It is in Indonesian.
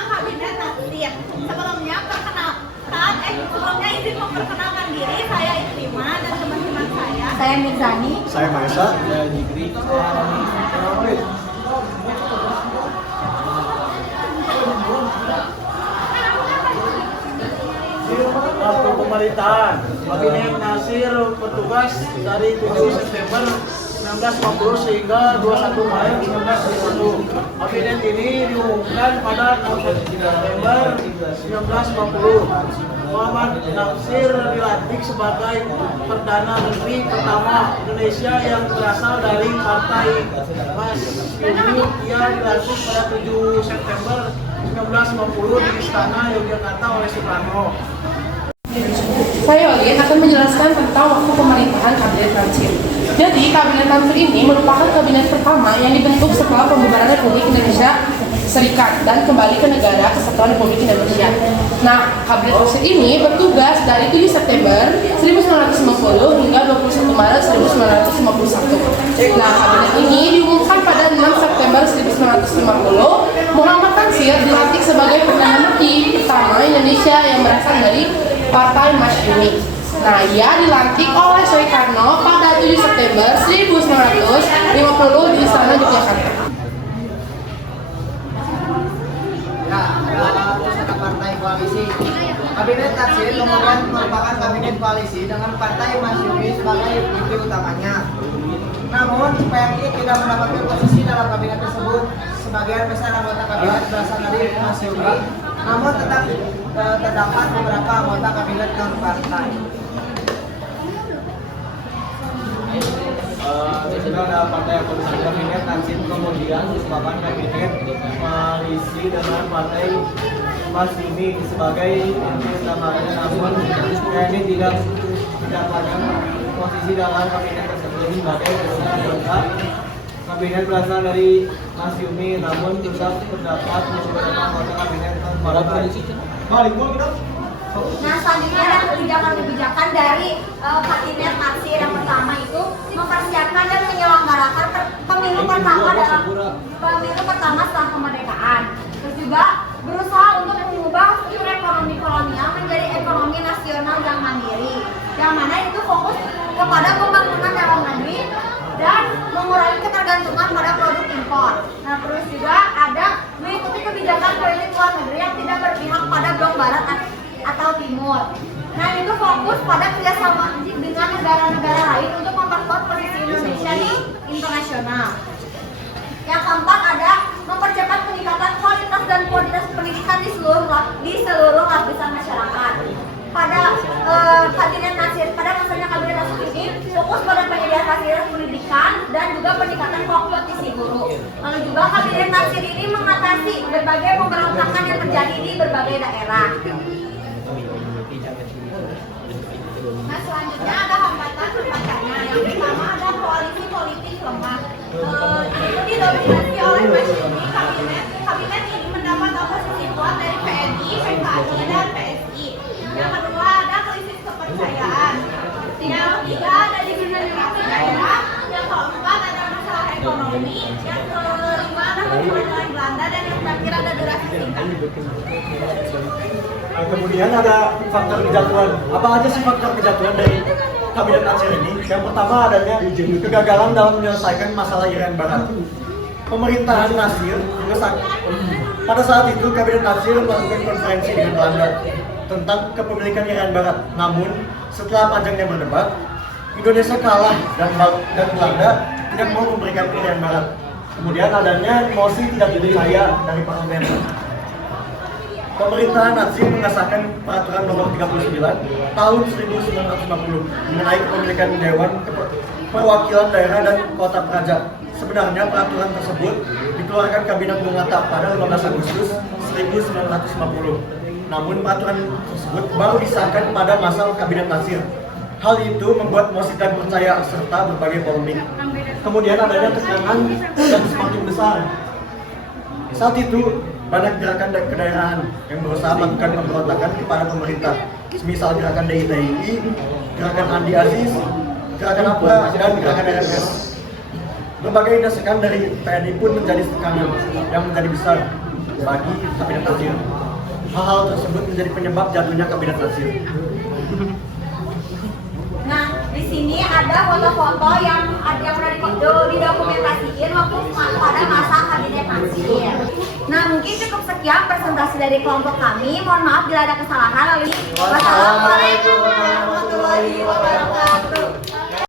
tentang Kabinet Natsir. Sebelumnya izin memperkenalkan diri, saya Ikrimah dan teman-teman saya. Saya Mirzani. Saya Maesa. Saya Jikri. Waktu pemerintahan Kabinet Natsir bertugas dari 7 September 1950 sehingga 21 Maret 1950. Kabinet ini diumumkan pada 1 September 1950. Muhammad Natsir dilantik sebagai Perdana Menteri pertama Indonesia yang berasal dari Partai Masyumi. Ia dilantik pada 7 September 1950 di Istana Yogyakarta oleh Soekarno. Saya Olin akan menjelaskan tentang waktu pemerintahan Kabinet Natsir. Jadi, Kabinet Natsir ini merupakan kabinet pertama yang dibentuk setelah pembubaran Republik Indonesia Serikat dan kembali ke Negara Kesatuan Republik Indonesia. Nah, Kabinet Natsir ini bertugas dari 7 September 1950 hingga 21 Maret 1951. Nah, kabinet ini diumumkan pada 6 September 1950. Muhammad Natsir dilantik sebagai Perdana Menteri pertama Indonesia yang berasal dari Partai Masyumi. Nah, ia dilantik oleh Soekarno pada 7 September 1950 di Istana Yogyakarta. Ya, adalah pusaka partai koalisi. Kabinet Natsir kemudian merupakan kabinet koalisi dengan Partai Masyumi sebagai inti utamanya. Namun, PMI tidak mendapatkan posisi dalam kabinet tersebut. Sebagian besar anggota kabinet berasal dari Masyumi, namun tetap terdapat beberapa anggota kabinet non partai. Sudah ada partai oposisi. Kabinet Natsir kemudian merupakan kabinet koalisi dengan Partai Masyumi sebagai inti utamanya, namun ini tidak mendapatkan posisi dalam kabinet tersebut sebagai anggota kabinet berasal dari Masyumi, namun tetap terdapat beberapa anggota kabinet non partai. Nah, selanjutnya ada kebijakan-kebijakan dari Kabinet Natsir. Yang pertama itu mempersiapkan dan menyelenggarakan pemilu pertama setelah kemerdekaan. Terus juga berusaha untuk mengubah struktur ekonomi kolonial menjadi ekonomi nasional yang mandiri, yang mana itu fokus kepada pembangunan dalam negeri dan mengurangi ketergantungan pada produk impor. Nah, terus juga ada mengikuti kebijakan politik luar negeri yang tidak berpihak pada blok barat atau timur. Nah, itu fokus pada kerjasama dengan negara-negara lain untuk memperkuat posisi Indonesia di internasional. Yang keempat ada mempercepat peningkatan kualitas dan kuantitas pendidikan di seluruh lapisan masyarakat. Pada Kabinet Natsir, pada masanya Kabinet Natsir ini fokus pada penyediaan fasilitas pendidikan dan juga peningkatan kompetisi guru. Lalu juga Kabinet Natsir ini mengatasi berbagai pemberontakan yang terjadi di berbagai daerah. Nah, selanjutnya ada hambatan-hambatannya. Yang pertama ada koalisi politik lemah. Itu didominasi oleh Masyumi. Kabinet ini mendapat oposisi kuat dari PNI, PKI, dan PSI. Yang kedua ada krisis kepercayaan. Yang ketiga ada diskriminasi daerah. Yang keempat ada masalah ekonomi. Yang kelima ada penyerangan Belanda, dan yang terakhir ada durasi singkat. Kemudian ada faktor kejatuhan. Apa aja sih faktor kejatuhan dari Kabinet Natsir ini? Yang pertama adanya kegagalan dalam menyelesaikan masalah Irian Barat. Pemerintahan Natsir pada saat itu Kabinet Natsir melakukan konferensi dengan Belanda tentang kepemilikan Irian Barat. Namun setelah panjangnya berdebat, Indonesia kalah dan Belanda tidak mau memberikan Irian Barat. Kemudian adanya emosi tidak dipercaya dari parlemen. Pemerintahan Natsir mengesahkan peraturan nomor 39 tahun 1950 mengenai kepemilikan Dewan Perwakilan Daerah dan Kota Praja. Sebenarnya peraturan tersebut dikeluarkan Kabinet Bung Hatta pada 15 Agustus 1950. Namun peraturan tersebut baru disahkan pada masa Kabinet Natsir. Hal itu membuat emosi tidak percaya serta berbagai polemik. Kemudian adanya tekanan yang semakin besar. Saat itu banyak gerakan kedaerahan yang berusaha melakukan pemberontakan kepada pemerintah, misal gerakan DITI, gerakan Andi Aziz, gerakan APRA, dan gerakan RMS. Berbagai desakan dari TNI pun menjadi tekanan yang menjadi besar. bagi kabinet Nasir. Hal-hal tersebut menjadi penyebab jatuhnya kabinet Nasir. Nah, di sini ada foto-foto yang udah didokumentasikan waktu pada masa kabinet Nasir. Nah, mungkin cukup sekian presentasi dari kelompok kami. Mohon maaf bila ada kesalahan. Wassalamualaikum warahmatullahi wabarakatuh.